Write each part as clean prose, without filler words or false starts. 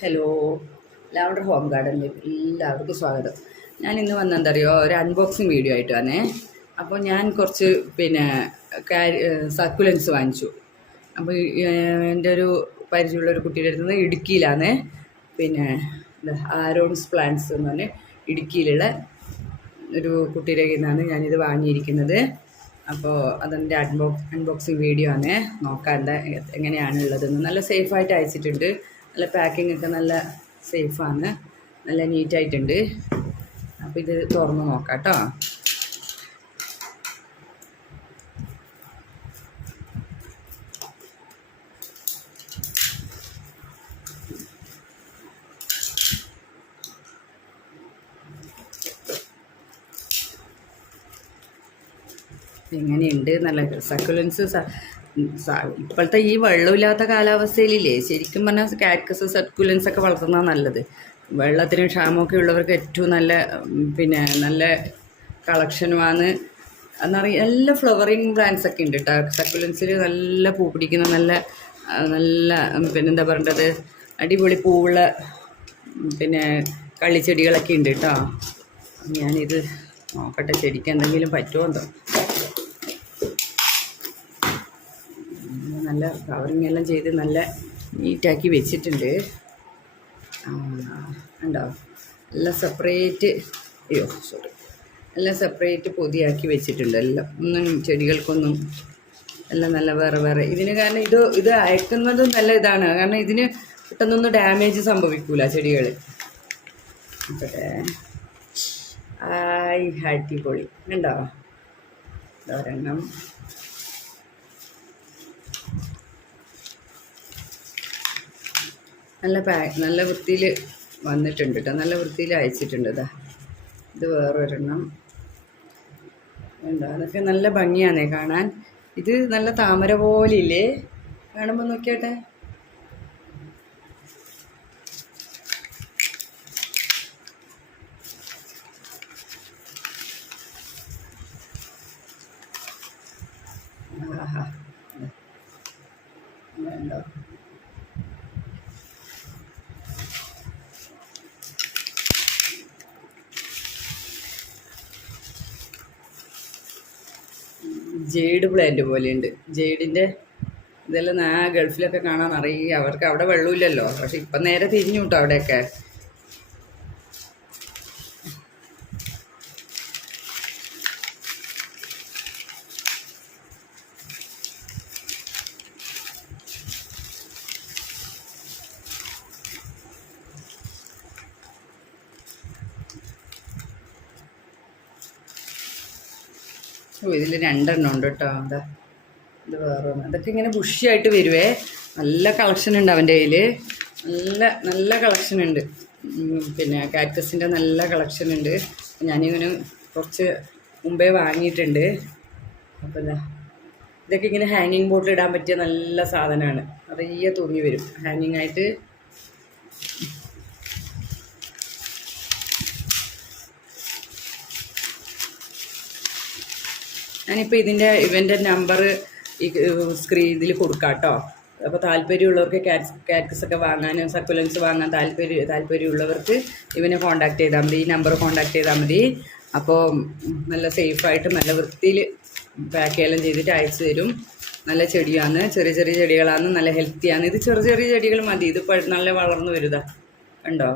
Hello, lavender home ഗാർഡനിലേക്ക് എല്ലാവർക്കും സ്വാഗതം. ഞാൻ ഇന്ന് വന്നെന്തറിയോ, ഒരു അൺബോക്സിങ് വീഡിയോ ആയിട്ട് വന്നേ. അപ്പോൾ ഞാൻ കുറച്ച് സക്കുലൻസ് വാങ്ങിച്ചു. അപ്പോൾ എൻ്റെ ഒരു പരിചയമുള്ള ഒരു കുട്ടിയുടെ അടുത്ത് നിന്ന് ഇടുക്കിയിലാണ്, ആരോൺസ് പ്ലാന്റ്സ് എന്ന് പറഞ്ഞ് ഇടുക്കിയിലുള്ള ഒരു കുട്ടിയുടെ കയ്യിൽ നിന്നാണ് ഞാനിത് വാങ്ങിയിരിക്കുന്നത്. അപ്പോൾ അതിൻ്റെ അൺബോക്സിങ് വീഡിയോ ആണ്. നോക്കാൻ എങ്ങനെയാണുള്ളതെന്ന്. നല്ല സേഫായിട്ട് അയച്ചിട്ടുണ്ട്. നല്ല പാക്കിംഗ് ഒക്കെ നല്ല സേഫാണ്, നല്ല നീറ്റായിട്ടുണ്ട്. അപ്പോൾ ഇത് തുറന്ന് നോക്കാം കേട്ടോ. എങ്ങനെയുണ്ട്? നല്ല സക്കുലൻസ്. ഇപ്പോഴത്തെ ഈ വെള്ളമില്ലാത്ത കാലാവസ്ഥയിലില്ലേ, ശരിക്കും പറഞ്ഞാൽ കാക്ടസ് സക്കുലൻസ് ഒക്കെ വളർത്തുന്നതാണ് നല്ലത്. വെള്ളത്തിന് ക്ഷാമമൊക്കെ ഉള്ളവർക്ക് ഏറ്റവും നല്ല കളക്ഷനുമാണ് എന്നറിയാം. എല്ലാ ഫ്ലവറിങ് പ്ലാന്റ്സ് ഒക്കെ ഉണ്ട് കേട്ടോ. സക്കുലൻസിൽ നല്ല പൂ പിടിക്കുന്ന നല്ല പിന്നെന്താ പറയേണ്ടത്, അടിപൊളി പൂവുള്ള കള്ളിച്ചെടികളൊക്കെ ഉണ്ട് കേട്ടോ. ഞാനിത് നോക്കട്ടെ, ചെടിക്ക് എന്തെങ്കിലും പറ്റുമോ എന്തോ. നല്ല കവറിങ് എല്ലാം ചെയ്ത് നല്ല നീറ്റാക്കി വെച്ചിട്ടുണ്ട്. ഉണ്ടോ? എല്ലാം സെപ്പറേറ്റ് എല്ലാം സെപ്പറേറ്റ് പൊതിയാക്കി വെച്ചിട്ടുണ്ട്. എല്ലാം ചെടികൾക്കൊന്നും എല്ലാം നല്ല വേറെ വേറെ. ഇതിന് കാരണം ഇത് അയക്കുന്നതും നല്ല ഇതാണ്. കാരണം ഇതിന് പെട്ടെന്നൊന്നും ഡാമേജ് സംഭവിക്കൂല ചെടികൾ. അടിപൊളി ഉണ്ടോ? ഒരെണ്ണം. നല്ല വൃത്തിയിൽ വന്നിട്ടുണ്ട് കേട്ടോ. നല്ല വൃത്തിയിൽ അയച്ചിട്ടുണ്ട്. ഇത് വേറൊരെണ്ണം ഉണ്ടോ? അതൊക്കെ നല്ല ഭംഗിയാണേ കാണാൻ. ഇത് നല്ല താമര പോലെ ഇല്ലേ കാണുമ്പോൾ? നോക്കിയാട്ടെ. ആഹാ, ഉണ്ടോ? ജെയ്ഡ് പ്ലാന്റ് പോലെയുണ്ട്. ജെയ്ഡിൻ്റെ ഇതെല്ലാം ഗൾഫിലൊക്കെ കാണാൻ അറിയുക. അവർക്ക് അവിടെ വെള്ളമില്ലല്ലോ. പക്ഷെ ഇപ്പം നേരെ തിരിഞ്ഞു കിട്ടും അവിടെയൊക്കെ. ഇതിൽ രണ്ടെണ്ണം ഉണ്ട് കേട്ടോ. ഇത് വേറെ ഒന്ന്. അതൊക്കെ ഇങ്ങനെ ബുഷിയായിട്ട് വരുവേ. നല്ല കളക്ഷൻ ഉണ്ട് അവൻ്റെ കയ്യിൽ. നല്ല കളക്ഷൻ ഉണ്ട്. കാക്ടസിൻ്റെ നല്ല കളക്ഷൻ ഉണ്ട്. ഞാനിങ്ങനെ കുറച്ച് മുമ്പേ വാങ്ങിയിട്ടുണ്ട്. അപ്പോൾ ഇതൊക്കെ ഇങ്ങനെ ഹാങ്ങിങ് ബോട്ടിൽ ഇടാൻ പറ്റിയ നല്ല സാധനമാണ്. നിറയെ തൂങ്ങി വരും ഹാങ്ങിങ് ആയിട്ട്. ഞാനിപ്പോൾ ഇവൻ്റെ നമ്പർ ഈ ഇതിൽ കൊടുക്കാം കേട്ടോ. അപ്പോൾ താല്പര്യമുള്ളവർക്ക് കാക്ടസ് ഒക്കെ വാങ്ങാനും സക്കുലൻസ് വാങ്ങാൻ താല്പര്യമുള്ളവർക്ക് ഇവനെ കോൺടാക്ട് ചെയ്താൽ മതി. ഈ നമ്പർ കോൺടാക്ട് ചെയ്താൽ മതി. അപ്പോൾ നല്ല സേഫായിട്ട് നല്ല വൃത്തിയിൽ പാക്കെല്ലാം ചെയ്തിട്ട് അയച്ചു തരും. നല്ല ചെടിയാണ്, ചെറിയ ചെറിയ ചെടികളാണ്, നല്ല ഹെൽത്തിയാണ്. ഇത് ചെറിയ ചെറിയ ചെടികൾ മതി. ഇത് നല്ല വളർന്നു വരുതാ കണ്ടോ.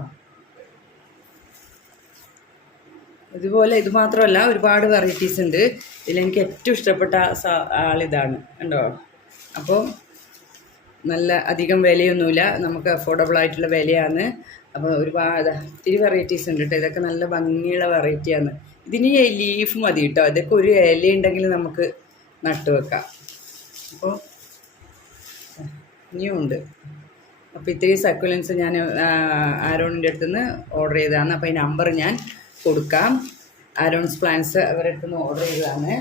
ഇതുപോലെ ഇത് മാത്രമല്ല, ഒരുപാട് വെറൈറ്റീസ് ഉണ്ട്. ഇതിലെനിക്ക് ഏറ്റവും ഇഷ്ടപ്പെട്ട ആളിതാണ് കണ്ടോ. അപ്പോൾ നല്ല അധികം വിലയൊന്നുമില്ല, നമുക്ക് അഫോർഡബിൾ ആയിട്ടുള്ള വിലയാണ്. അപ്പോൾ ഒത്തിരി വെറൈറ്റീസ് ഉണ്ട് കേട്ടോ. ഇതൊക്കെ നല്ല ഭംഗിയുള്ള വെറൈറ്റിയാണ്. ഇതിന് ലീഫ് മതി കേട്ടോ. ഇതൊക്കെ ഒരു ഇലയുണ്ടെങ്കിൽ നമുക്ക് നട്ടുവെക്കാം. അപ്പോൾ ഇനിയും ഉണ്ട്. അപ്പോൾ ഇത്രയും സക്കുലൻസ് ഞാൻ ആരോണിൻ്റെ അടുത്തുനിന്ന് ഓർഡർ ചെയ്തതാണ്. അപ്പോൾ ഈ നമ്പർ ഞാൻ കൊടുക്കാം. ആരോൺസ് പ്ലാന്റ്സ് അവരുടെ അടുത്ത് നിന്ന് ഓർഡർ ചെയ്തതാണ്.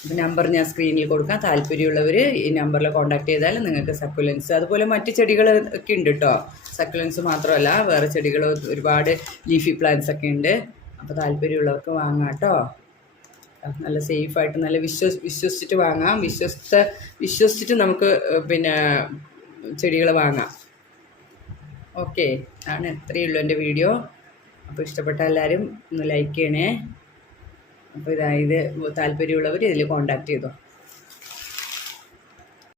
അപ്പോൾ നമ്പർ ഞാൻ സ്ക്രീനിൽ കൊടുക്കാം. താല്പര്യമുള്ളവർ ഈ നമ്പറിൽ കോൺടാക്ട് ചെയ്താൽ നിങ്ങൾക്ക് സക്കുലൻസ്, അതുപോലെ മറ്റ് ചെടികൾ ഒക്കെ ഉണ്ട് കേട്ടോ. സക്കുലൻസ് മാത്രമല്ല, വേറെ ചെടികൾ ഒരുപാട് ലീഫി പ്ലാന്റ്സ് ഒക്കെ ഉണ്ട്. അപ്പോൾ താല്പര്യമുള്ളവർക്ക് വാങ്ങാം കേട്ടോ. നല്ല സേഫായിട്ട് നല്ല വിശ്വസിച്ചിട്ട് വാങ്ങാം. വിശ്വസിച്ചിട്ട് നമുക്ക് ചെടികൾ വാങ്ങാം. ഓക്കെ, ആണ് ഇത്രയേ ഉള്ളൂ എൻ്റെ വീഡിയോ. അപ്പോൾ ഇഷ്ടപ്പെട്ട എല്ലാവരും ഒന്ന് ലൈക്ക് ചെയ്യണേ. അപ്പോൾ ഇത് താല്പര്യമുള്ളവർ ഇതിൽ കോൺടാക്ട് ചെയ്തോ.